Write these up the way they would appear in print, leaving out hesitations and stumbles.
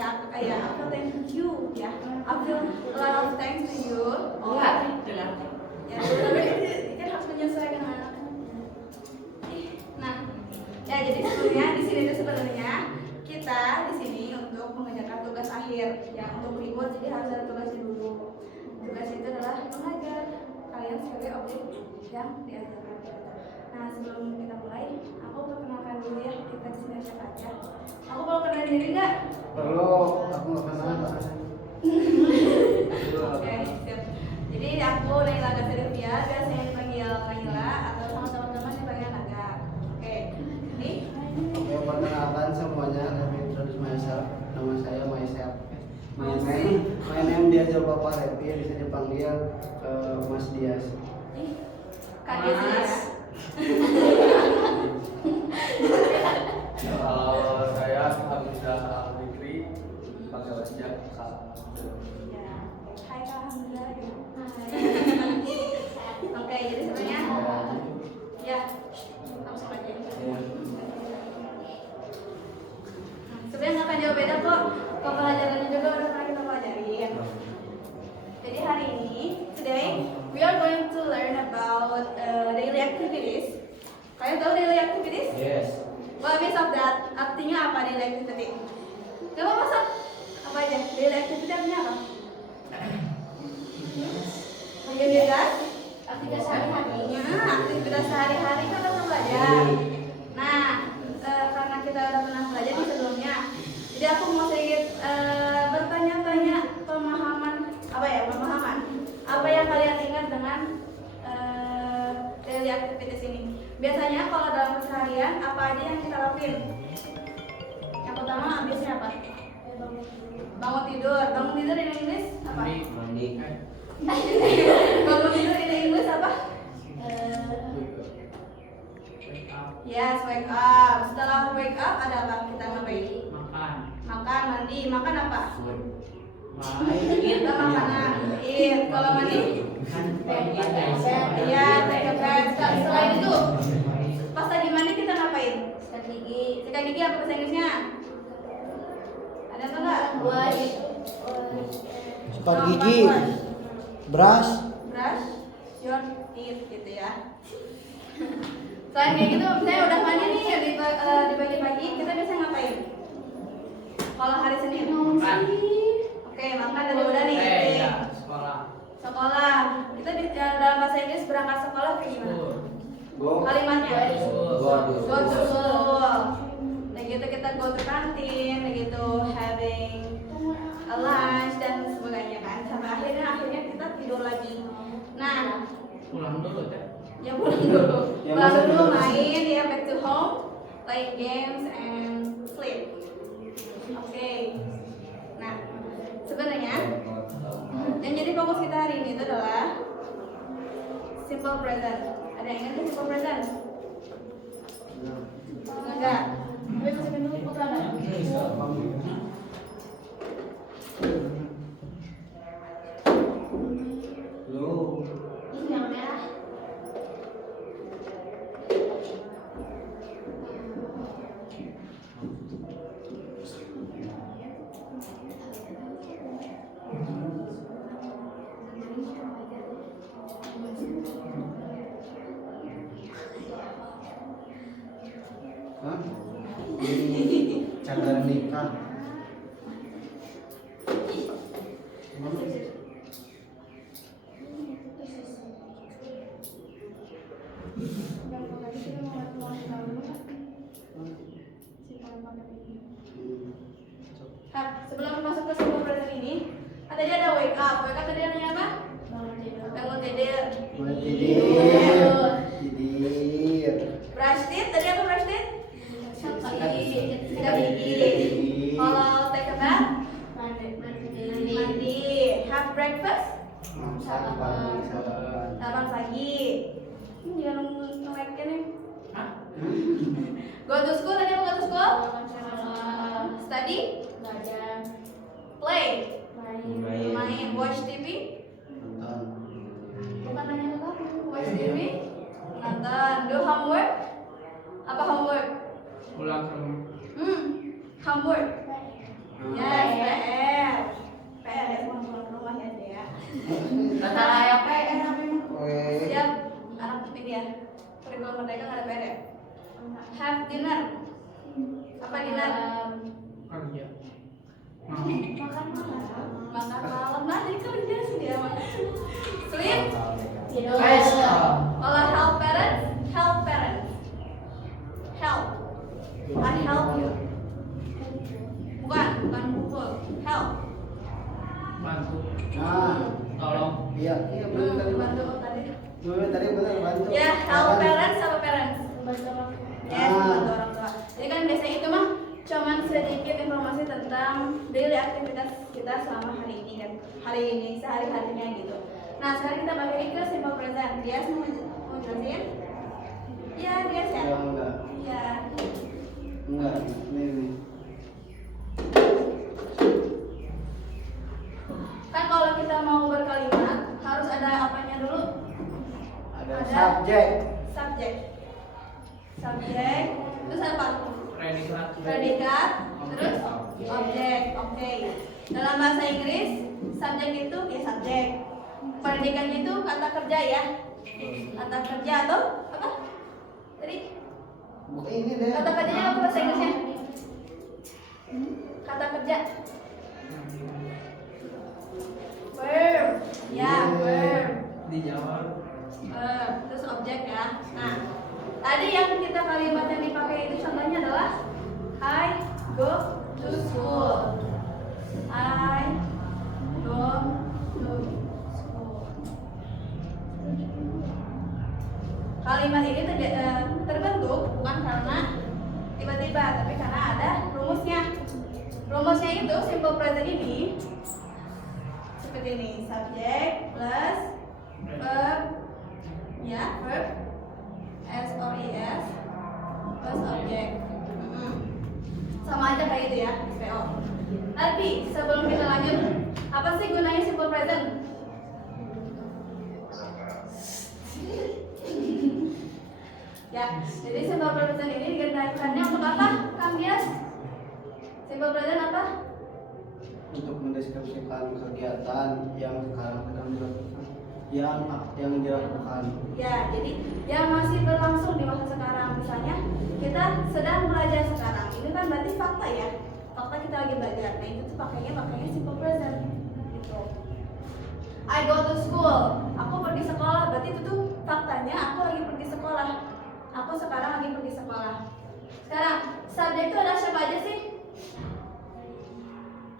aku thank you ya. I feel a lot of thanks to you. Ya, tapi kan harus menyesuaikan dengan anak-anaknya. Nah, ya jadi sebelumnya di sini itu sebenarnya kita di sini untuk mengerjakan tugas akhir ya, untuk reward jadi harus ada tugasnya dulu. Tugas itu adalah mengajar kalian sebagai objek yang diajarkan. Nah, sebelum kita mulai, aku perkenalkan dulu ya, kita di sini siapa aja. Aku perlu kenalin diri nggak? Perlu, aku nggak kenal. Oke, siap. Jadi aku Naila Gaserivia, biasanya dipanggil Naila atau sama teman-teman dipanggil Naga. Oke, ini. Oke, perkenalkan semuanya, let me introduce myself. Nama saya Myself. My name diajar Bapak Repi, bisa dipanggil Mas Dias. Kak Dias ya. Kalau saya Hamzah Al-Fikri, panggil aja Kak. Ya, hai Kak Hamzah. Oke, jadi sebenarnya ya langsung aja. Sebenarnya nggak akan jauh beda kok. Pembelajarannya juga udah pernah kita pelajarin. Jadi hari ini, today we are going to learn about daily activities. Kalian tahu daily activities? Yes. What means of that? Artinya apa daily activity? Coba masak apa aja? Daily activity artinya apa? Aktivitas? Aktivitas sehari-hari. Aktivitas sehari-hari kan kita belajar. Nah, karena kita udah pernah belajar di sebelumnya, jadi aku mau sedikit bertanya-tanya pemahaman apa yang kalian ingat dengan daily activities ini. Biasanya kalau dalam keseharian apa aja yang kita lakuin? Yang pertama biasanya apa? Bangun tidur in English apa? Mandi. Bangun tidur in English apa? Yes, wake up. Setelah wake up ada apa kita ngapain? Makan, mandi. Makan apa? Kita makanan. Kalau mandi? Iya, take a bath. Selain itu, pas lagi mandi kita ngapain? Sikat gigi apa bahasa Inggrisnya? Ada apa enggak? Sikat gigi, brush your teeth gitu ya. Selain kayak gitu, misalnya udah mandi nih di pagi-pagi, kita biasa ngapain? Kalau hari Senin? Oke, makan dari udah nih. Sekolah. Kita dalam bahasa Inggris berangkat sekolah kayak gimana? Kalimatnya? Go to school. Nah gitu kita go to kantin, nah gitu having a lunch dan sebagainya kan. Sampai akhirnya kita tidur lagi. Nah, Pulang dulu teh. ya pulang dulu. Pulang dulu main ya, back to home, playing games and sleep. Oke. Nah, sebenarnya yang jadi fokus kita hari ini itu adalah simple present. Ada yang ingat simple present? Enggak. Tapi masukin dulu putra enggak? Ini yang merah. Hah? Ini cadar nikah. Nah, sebelum masuk ke simple present ini, tadi ada wake up. Wake up tadi artinya apa? Bangun tidur. Tidur. Brush teeth, tadi apa brush teeth? Sikat gigi. Kalau take a bath? Mandi. Have breakfast? Sarapan pagi. Jangan nge-like nih. Go to school, tadi apa go to school? Study? Play? Main. Watch TV? Bukan nanya ke kamu. Watch TV? Nonton. Do homework? Apa homework? Pulang ke rumah. Homework. Yes, have dinner. Apa dinner? Kerja. Makan malam. Nah, jadi kerja sih dia. Sleep. Kalau help parents. Help. I help you. Bukan pukul. Help. Bantu. Nah, Tolong. iya benar tadi. Bantu tadi. Tadi benar bantu. Ya, help parents sama parents. Yes, Ah. bantu orang tua. Jadi kan biasanya itu mah cuman sedikit informasi tentang daily aktivitas kita selama hari ini kan. Hari ini, sehari-harinya gitu. Nah, sekarang kita balik ke simple present. Dia mau jelasin? Iya, dia ya. Ya enggak. Iya. Enggak. Nih. Kan kalau kita mau berkalimat harus ada apanya dulu? Ada subjek. Subjek. Terus apa? Predikat. Terus objek. Oke. Dalam bahasa Inggris, subjek itu subjek. Predikatnya itu kata kerja ya. Kata kerja atau apa? Tadi Bukan ini deh. kata kerjanya apa bahasa Inggrisnya? Kata kerja. Verb. Ya, verb. Dijawab. Terus objek ya. Nah, tadi yang kita kalimat yang dipakai itu contohnya adalah I go to school. I go to school. Kalimat ini terbentuk bukan karena tiba-tiba, tapi karena ada rumusnya. Rumusnya itu simple present ini seperti ini, subjek plus verb, ya verb s or es plus objek. Sama aja kayak itu ya, SPO. Tapi sebelum kita lanjut, apa sih gunanya simple present? Ya, jadi simple present ini digunakannya untuk apa, Kang Bias? Simple present apa? Untuk mendeskripsikan kegiatan yang sekarang sedang dilakukan. Yang dilakukan. Ya, jadi yang masih berlangsung di masa sekarang. Misalnya kita sedang belajar sekarang. Ini kan berarti fakta ya. Fakta kita lagi belajar. Nah itu tuh pakainya simple present. Gitu. I go to school. Aku pergi sekolah. Berarti itu tuh faktanya aku lagi pergi sekolah. Aku sekarang lagi pergi sekolah. Sekarang subjek itu ada siapa aja sih?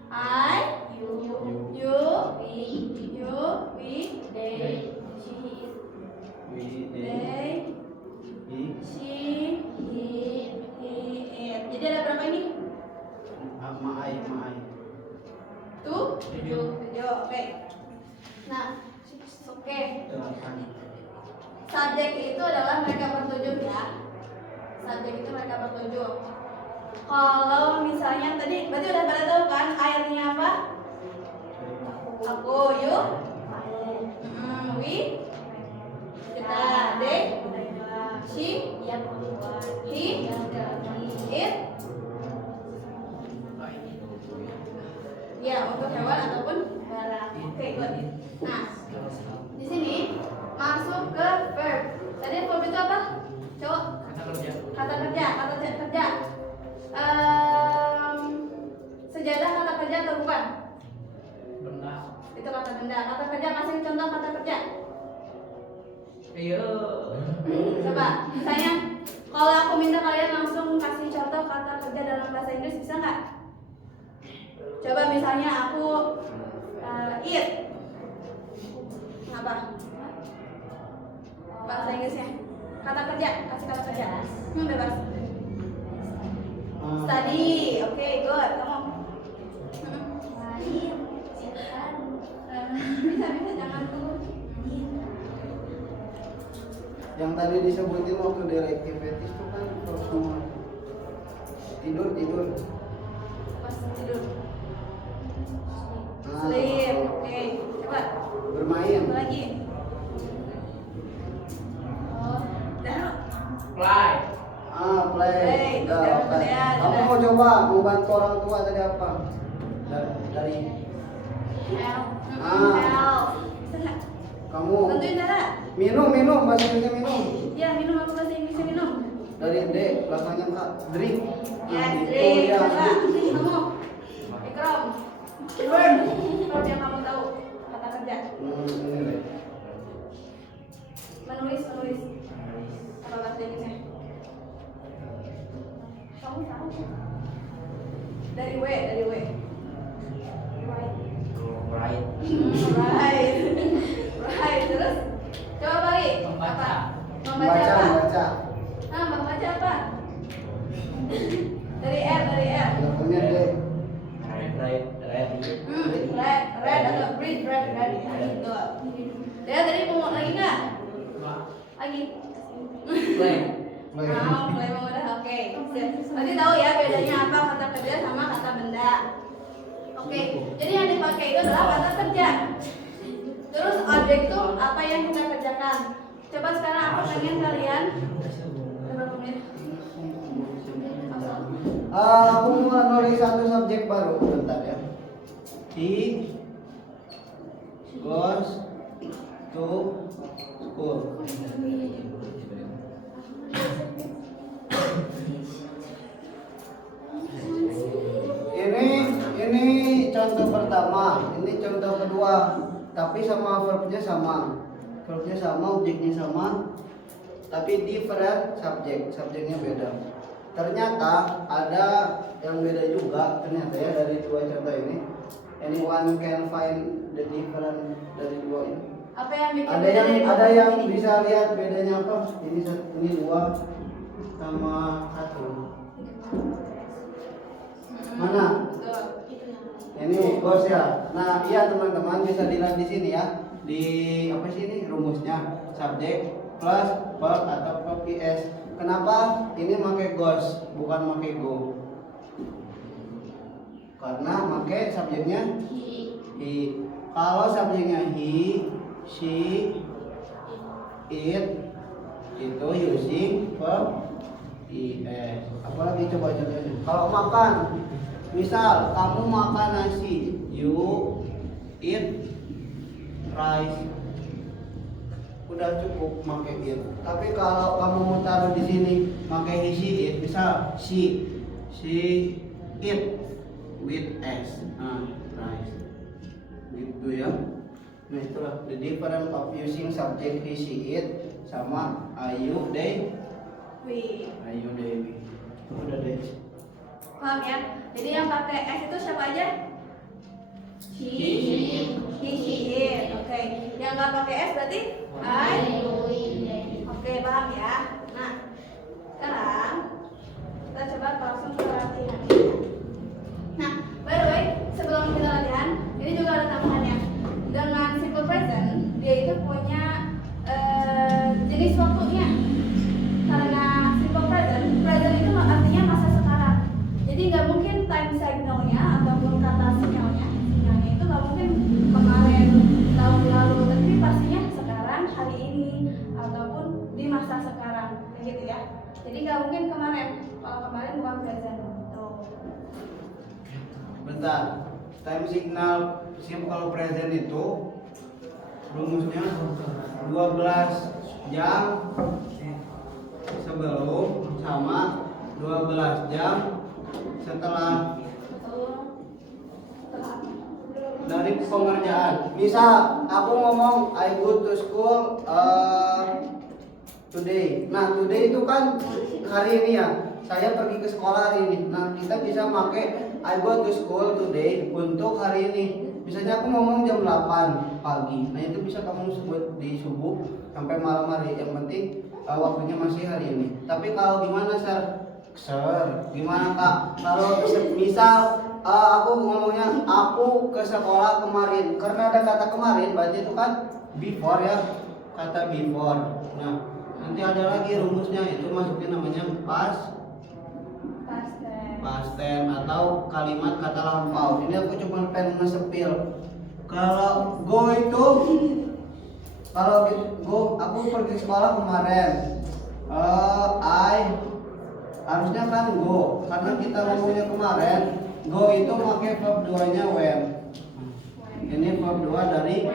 I, you, we, they, she, he, it. Jadi ada berapa ini? Maai. Tujuh. Oke. Nah, oke. Subjek itu adalah mereka bertujuh ya. Subjek itu mereka bertujuh. Kalau misalnya tadi berarti udah pada tahu kan ayatnya apa? Aku, you, we, kita, they, she, he, it. Ya, untuk hewan ataupun barang. Oke, good. Nah, di sini masuk ke verb. Tadi verb itu apa? Cowok? Kata kerja. Sejadah kata kerja atau bukan? Benda. Itu kata benda. Kata kerja, kasih contoh kata kerja. Iya. Coba, misalnya kalau aku minta kalian langsung kasih contoh kata kerja dalam bahasa Inggris, bisa nggak? Coba misalnya aku eat. Apa? Bahasa Inggrisnya. Kata kerja, kasih kata kerja. Bebas. Study, oke, good. Kamu? Bisa jangan dulu. Yang tadi disebutin waktu daily activities itu kan kalau semua tidur. Pas tidur. Sleep, oke. Coba. Bermain. Apa lagi? Oh, dah. Fly. Play. Udah, Udah. ya, Kamu udah. mau coba membantu orang tua tadi apa? Dari Help. Ah. Help. Bisa nggak? kamu Tentuin Dara. minum bahasa Inggrisnya minum. Ya, minum apa bahasa Inggrisnya minum? dari D belakangnya Kak drink. Yes, Itu drink. ya. Coba, kamu. Ikram. Kalau yang kamu tahu kata kerja. Ini deh. Menulis. Apa bahasa Inggrisnya? Kamu tahu? Dari W. Right. Right. Terus coba balik. Membaca. Membaca apa? Baca. Membaca apa? Dari R. Belakangnya D. Red atau red ya gitu. Ya tadi mau lagi nggak? Lagi. Blank. Play udah oke. Berarti tahu ya bedanya apa kata kerja sama kata benda. Oke, jadi yang dipakai itu adalah kata kerja. Terus objek itu apa yang kita kerjakan. Coba sekarang aku pengen kalian berapa menit? Aku mau nulis satu subjek baru bentar ya. He goes to school. Ini contoh pertama, ini contoh kedua, tapi sama verbnya sama, objeknya sama, tapi different subjeknya beda. Ternyata ada yang beda juga ternyata ya dari dua contoh ini. Anyone can find the different dari dua ini. Apa yang bikin Ada yang bisa lihat bedanya apa? Ini dua sama satu. Mana? Ini bos ya. Nah, iya teman-teman bisa dilihat di sini ya. Di apa sih ini rumusnya? Subjek plus verb atau verb is. Kenapa ini pakai goes bukan pakai go? Karena pakai subjeknya he. Kalau subjeknya he, she, it itu using verb is. Apalagi coba contohnya. Kalau makan, misal kamu makan nasi, you eat rice. Udah cukup pakai it. Tapi kalau kamu mau taruh di sini pakai he, she, it, misal she eat with s, rice. Gitu ya. Nah itulah the difference of using subject he, she, it sama you, they, we. Udah deh. Paham ya? Jadi yang pakai S itu siapa aja? He, she, it. Oke. Yang nggak pakai S berarti I. Oke, paham ya? Nah, sekarang kita coba langsung ke latihan. Nah, by the way, sebelum kita latihan, ini juga ada tambahannya. Dengan simple present, dia itu punya jenis waktunya. Karena simple present itu artinya masa sekarang. Jadi nggak mungkin time signalnya ataupun kata sinyalnya itu nggak mungkin kemarin, tahun lalu, tapi pastinya sekarang, hari ini, ataupun di masa sekarang, kayak gitu ya. Jadi nggak mungkin kemarin, kalau kemarin bukan present. Tuh. Bentar. Time signal simple present itu rumusnya 12 jam sebelum sama 12 jam setelah dari pengerjaan. Misal aku ngomong I go to school today. Nah, today itu kan hari ini ya. Saya pergi ke sekolah hari ini. Nah, kita bisa pakai I go to school today untuk hari ini. Misalnya aku ngomong jam 8 pagi. Nah, itu bisa kamu sebut di subuh sampai malam hari. Yang penting waktunya masih hari ini. Tapi kalau gimana, Sir, gimana Kak? Kalau misal aku ngomongnya aku ke sekolah kemarin, karena ada kata kemarin, berarti itu kan before ya, kata before. Nah, nanti ada lagi rumusnya, itu masukin namanya past tense atau kalimat kata lampau. Ini aku cuma pengen nge-spill. Kalau go itu, aku pergi sekolah kemarin. Harusnya kan go, karena kita ngomongnya kemarin. Go itu pakai verb 2-nya when. Ini verb 2 dari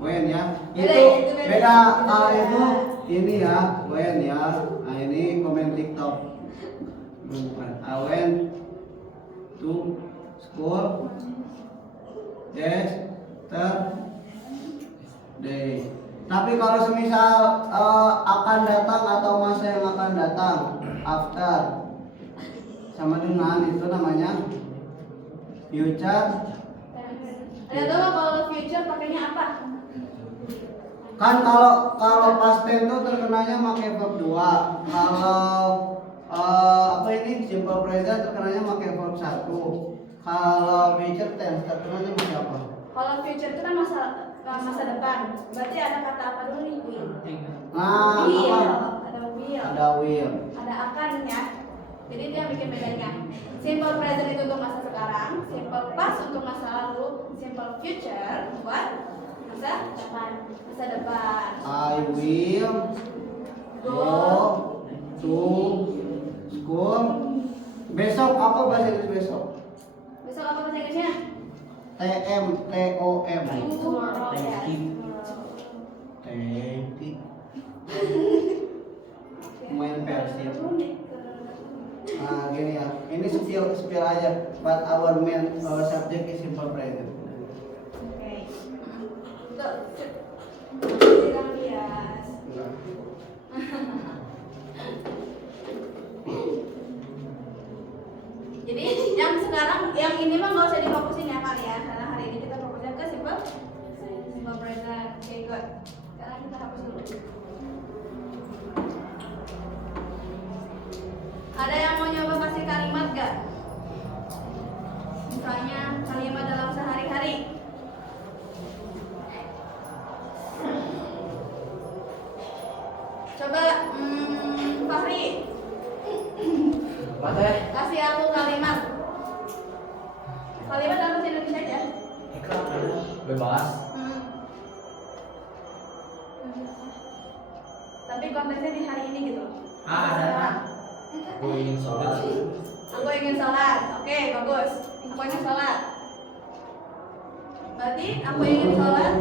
when ya. Itu beda itu ini ya, when ya. Nah ini ini komen TikTok. Bukan. I went to school yesterday. Tapi kalau semisal akan datang atau masa yang akan datang, after, sama dengan itu namanya future. Ada tahu nggak kalau future pakainya apa? Kan kalau past tense tuh terkenanya pakai verb 2. Kalau apa ini simple present terkenanya pakai verb 1. Kalau future tense terkenanya pakai apa? Kalau future itu kan masa depan. Berarti ada kata apa dulu nih? Nah, Will. apa? Ada will. Ada will. Ada akan ya. Jadi itu yang bikin bedanya. Simple present itu untuk masa sekarang, simple past untuk masa lalu, simple future buat masa depan. Masa depan. I will go to school. Besok apa bahasa Inggris besok? Besok apa bahasa Inggrisnya? TM. Tomorrow. Thank you. Thank you. Main Persib. Nah gini ya, ini spill aja. But our main subject is simple present. Oke. Tuh. Tidak bias. Jadi yang sekarang yang ini mah nggak usah difokusin ya kalian, karena hari ini kita fokusnya ke simple present. Oke, good. Sekarang kita hapus dulu. Ada yang mau nyoba kasih kalimat gak? Misalnya kalimat dalam sehari-hari. Coba Fahri Apa teh? kasih aku kalimat. Kalimat dalam bahasa Indonesia aja. Bebas. Tapi konteksnya di hari ini gitu. Ada. Aku ingin sholat. Aku ingin sholat. Oke, bagus. Aku ingin sholat. Berarti aku ingin sholat.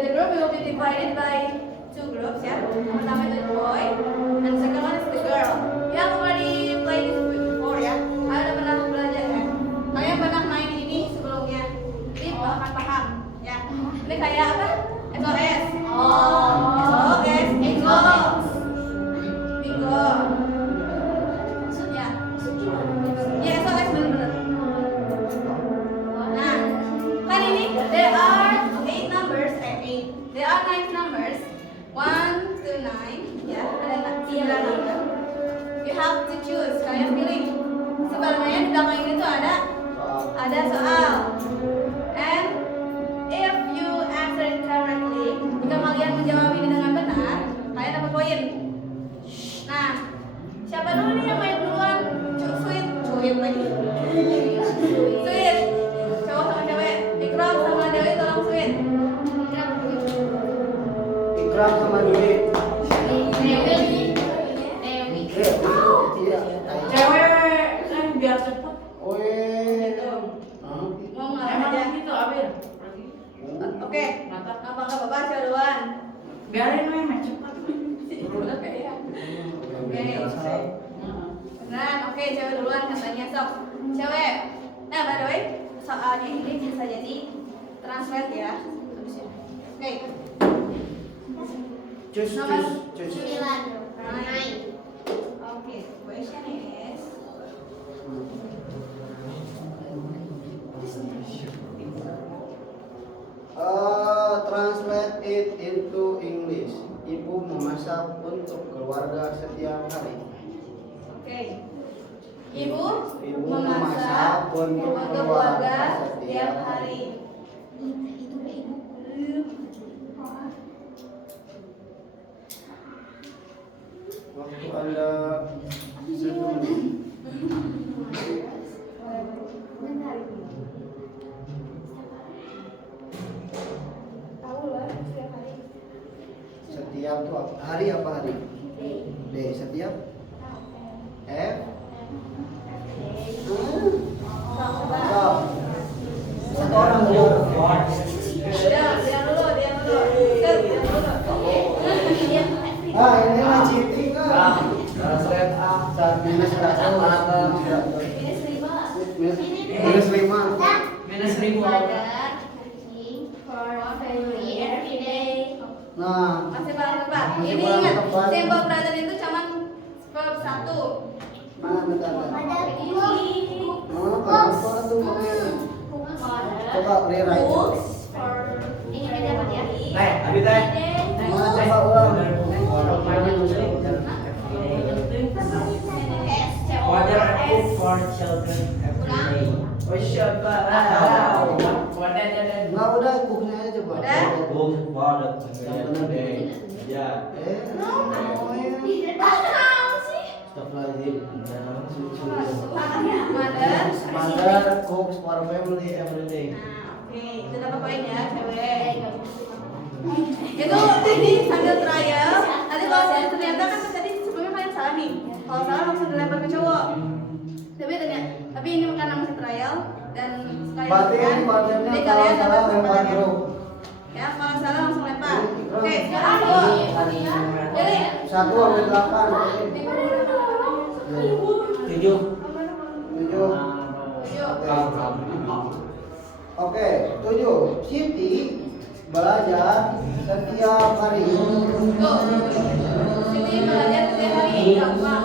The group will be divided by two groups ya. Pertama itu the boy, and second one is the girl. Ya, aku already play this before ya. Kalian udah pernah belajar kan? Kalian pernah main ini sebelumnya? kayak apa? SOS. Oh, SOS, bingo. Bingo. Maksudnya? Ya SOS bener-bener. Nah, kan ini there are 8 numbers, there are 9 numbers, 1 to 9, ya, ada 9 number. You have to choose, kalian pilih. Sebenarnya di belakang ini tuh ada soal. And if you answer it correctly, jika kalian menjawab ini dengan benar, kalian dapat poin. Nah, siapa dulu nih yang main duluan? Sweet lagi. Sweet. Cowok sama cewek. Ikram sama Dewi tolong Sweet. Ikram sama Dewi. Cewek kan biar cepet. Mau nggak Emang aja? gitu Abir. Oke. Apa apa cewek duluan? Biarin main cepet. Oke ya. Oke. Beneran, oke cewek duluan katanya sok. Cewek. Nah, by the way, soalnya ini bisa jadi translate ya. Oke. Choose. Okay, question is translate it into English. Ibu memasak untuk keluarga setiap hari. oke. Ibu memasak memasak untuk untuk keluarga keluarga setiap setiap hari. Waktu Anda 1 menit. Setiap tuh hari apa hari? D. Setiap F. Stop. Satu orang dulu. Diam dulu. Ini mah cheating kan? Translate A. Saat minus 100. Minus 5. Minus 1000. Nah, Masih barang tepat. Masih Ini barang ingat, tepat. symbol brother itu cuma verb 1. mana bentar. Kenapa tuh pakai? Coba rewrite. Abi teh. Mana coba ulang? Water food for children every day. Oh shit, Pak. Nggak udah cooknya aja coba. Udah? Book water. Yang benar deh. Ya. Astagfirullahaladzim. Mother. Mother cooks for family every day. Nah, oke, itu dapat poin ya, cewek. Itu ini sambil trial. Nanti kalau ternyata kan tadi sebelumnya kalian salah nih. Kalau salah langsung dilempar ke cowok. Tapi ini karena masih trial dan sekali Berarti ini konsepnya jadi kalau kalian salah dapat lempar kesempatan. grup. Ya, kalau salah langsung lempar. Oke, sekarang dulu. Jadi 1 sampai 8. 7. 7. Oke, 7. Siti belajar setiap hari. tuh. Sini belajar setiap hari gampang.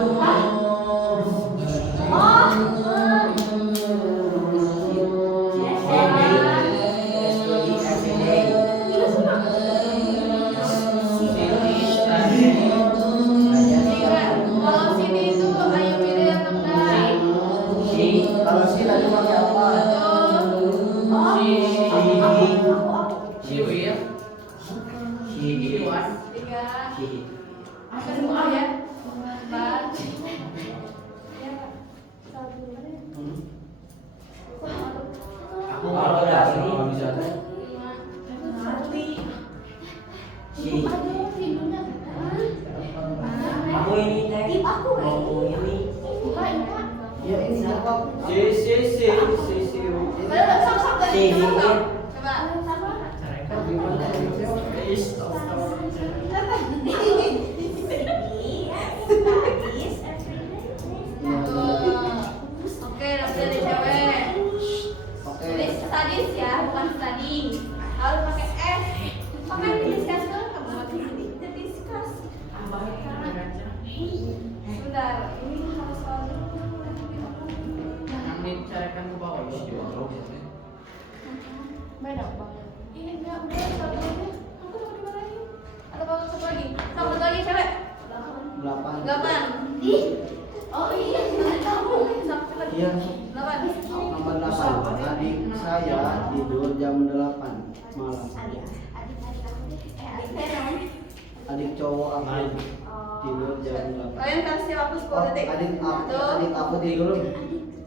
Kalau sini itu ayo pilih yang enggak. Kalau si tadi pakai apa? Tiga. Apa semua ya? 4. Aku kalau udah ini bisa. Aku ini teh. Aku ini. Ya ini jawab. Oke, dapat dari cewek. Oke. Jadi studies ya, bukan study. Harus pakai S. Bentar, ini harus selalu. Yang dicarikan ke bawah itu. Beda bang. Ini enggak udah satu aja. Aku udah dimarahin. Ada bang satu lagi. Satu lagi cewek. 8. 8. Ih. Oh iya, kamu. Satu lagi. Iya. 8. Nomor 8. Adik saya tidur jam 8 malam. Adik cowok aku tidur jam 8. Kalian kasih waktu 10 detik. Adik aku tidur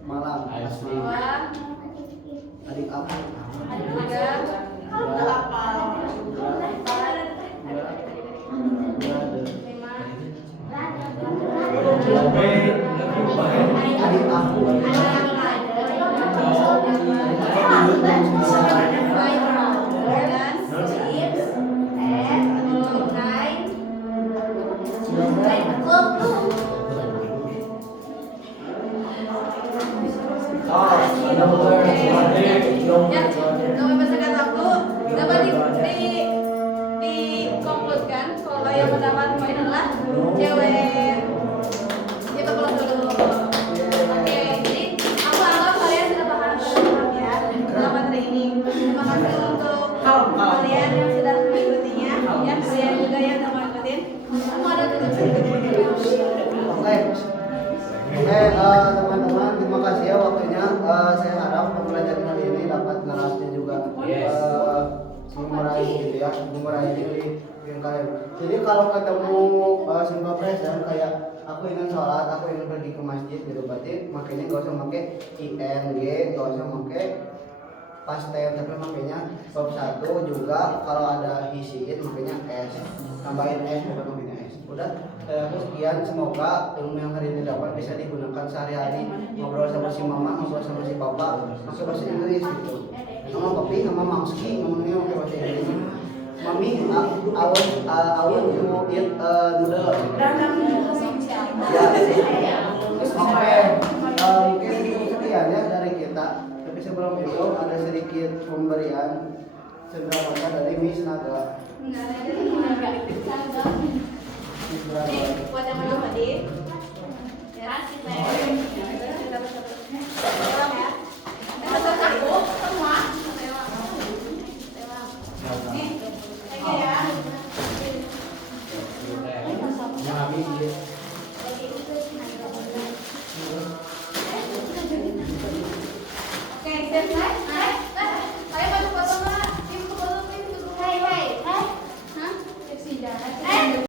malam asli. 2, Adik aku. 3, Kamu udah apa? 4, adik aku. Dikonkludkan kalau yang mendapat poin adalah cewek. Kita pulang dulu. Oke, jadi aku anggap kalian sudah paham ya dalam materi ini. Terima kasih untuk kalian yang sudah mengikutinya, ya kalian juga yang sudah mengikutin. Kamu ada Teman-teman, terima kasih ya waktunya. Saya harap pembelajaran kali ini dapat ngerasnya juga memarahi gitu ya, memarahi diri kalian. Jadi kalau ketemu simple present kayak aku ingin sholat, aku ingin pergi ke masjid gitu, berarti makanya gak usah pakai ing, gak usah pakai past tense, tapi makanya verb 1 juga kalau ada hisiin makanya s, tambahin s bukan makanya s. Udah, aku sekian, semoga ilmu yang hari ini dapat bisa digunakan sehari-hari, ngobrol sama si mama, ngobrol sama si papa, masuk bahasa Inggris gitu. Sama papi, sama mamski, ngomongnya pakai bahasa Inggris. Mami, I want to eat noodle. Ya, oke. Mungkin sekian ya dari kita. Tapi sebelum itu ada sedikit pemberian sederhana dari Miss Naga. Nih, buat yang belum hadir. Ya, Selang ya. Teman-teman aku semua. Nih, thank you ya. Oke, step slide.